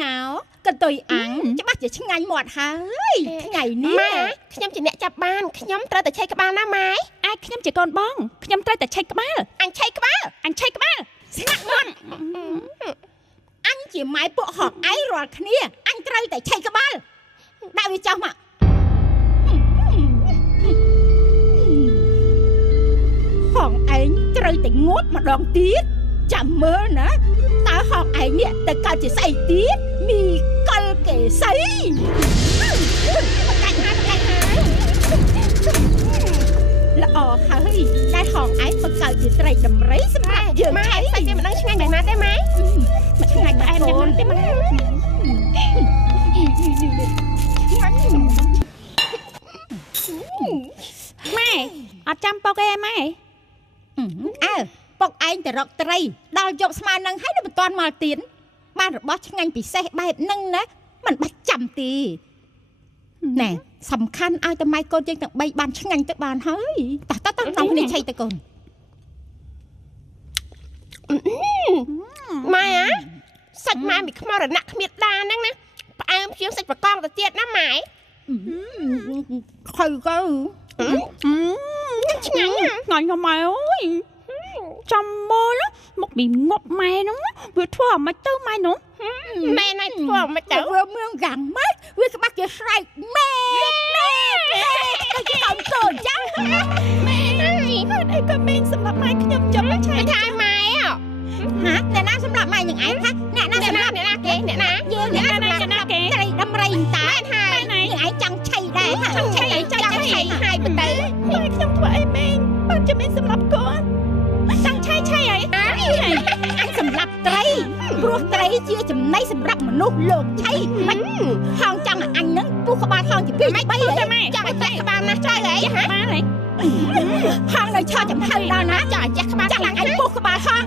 ងោក៏ទុយអាំងច្បាស់ជាឆ្ងាញ់មាត់ហើយថ្ងៃនេះម៉ែខ្ញុំជាអ្នកចាប់បានខ្ញុំត្រូវតែឆែកក្បាលណាម៉ែឯងខ្ញុំជាកូនបងខ្ញុំត្រូវតែឆែកក្បាលអញឆែកក្បាលស្ងាត់មាត់អញជាម៉ែពួកហកឯងរាល់គ្នាអញត្រូវតែឆែកក្បាលដាក់វាចោះមកហងឯងត្រូវតែងប់ម្ដងទៀតចាំមើលណាតើហងឯងនេះទៅកើតជាស្អីទៀតមីកលកេសីកាច់ហើយល្អហើយតែហងឯងបង្កើតជាត្រីដំរីសម្រាប់យើងម៉ែតែវាមិនដឹងឆ្ងាញ់បែបណាទេម៉ែមិនឆ្ងាញ់បែបណាទេម៉ែម៉ែអត់ចាំពុកទេម៉ែពុកឯងទៅរកត្រីដល់យកស្មើនឹងហើយនៅមិនទាន់មកទៀតបានរបស់ឆ្ងាញ់ពិសេសបែបហ្នឹងណាមិនបាច់ចាំទេណែសំខាន់ឲ្យតែម៉ែកូនយើងទាំង3បានឆ្ងាញ់ទៅបានហើយតោះក្នុងគ្នាឆៃទៅកូនម៉ែសាច់ម៉ែមានខ្មៅរណៈគ្មានដាហ្នឹងណាផ្អើមជាងសាច់ប្រកងទៅទៀតណាម៉ែខៅទៅឆ្ងាញ់ងាញ់ម៉ែអើយចាំមើលមកពីងប់ម៉ែហ្នឹងវាធ្វើអ្មិនទៅម៉ែនោះម៉ែណៃធ្វើអ្មិនទៅវាមឿងយ៉ាងម៉េចវាក្បាច់ជាស្រែកម៉ែទៅជាកូនកូនចាម៉ែណៃអីក៏មានសម្រាប់ម៉ែខ្ញុំចាំឆៃថាម៉ែហ៎អ្នកណាសម្រាប់ម៉ែនឹងឯងថាអ្នកណាសម្រាប់អ្នកណាគេអ្នកណាយើងអ្នកណាគេត្រីដំរីតើហើយនឹងឯងចង់ឆៃដែរចង់ឆៃហើយទៅម៉ែខ្ញុំធ្វើអីមែនបានจะមានសម្រាប់កូនចង់ឆៃអីអញសម្រាប់ត្រីព្រោះត្រីជាចំណីសម្រាប់មនុស្សលោកឆៃមិនហងចង់អញនឹងពោះក្បាលហងជាពី3ចង់ឲ្យតែក្បាលណាស់ចៃអីបានហីហងនៅឆោចំហៅដល់ណាចង់ឲ្យចាស់ក្បាលចង់អញពោះក្បាលហង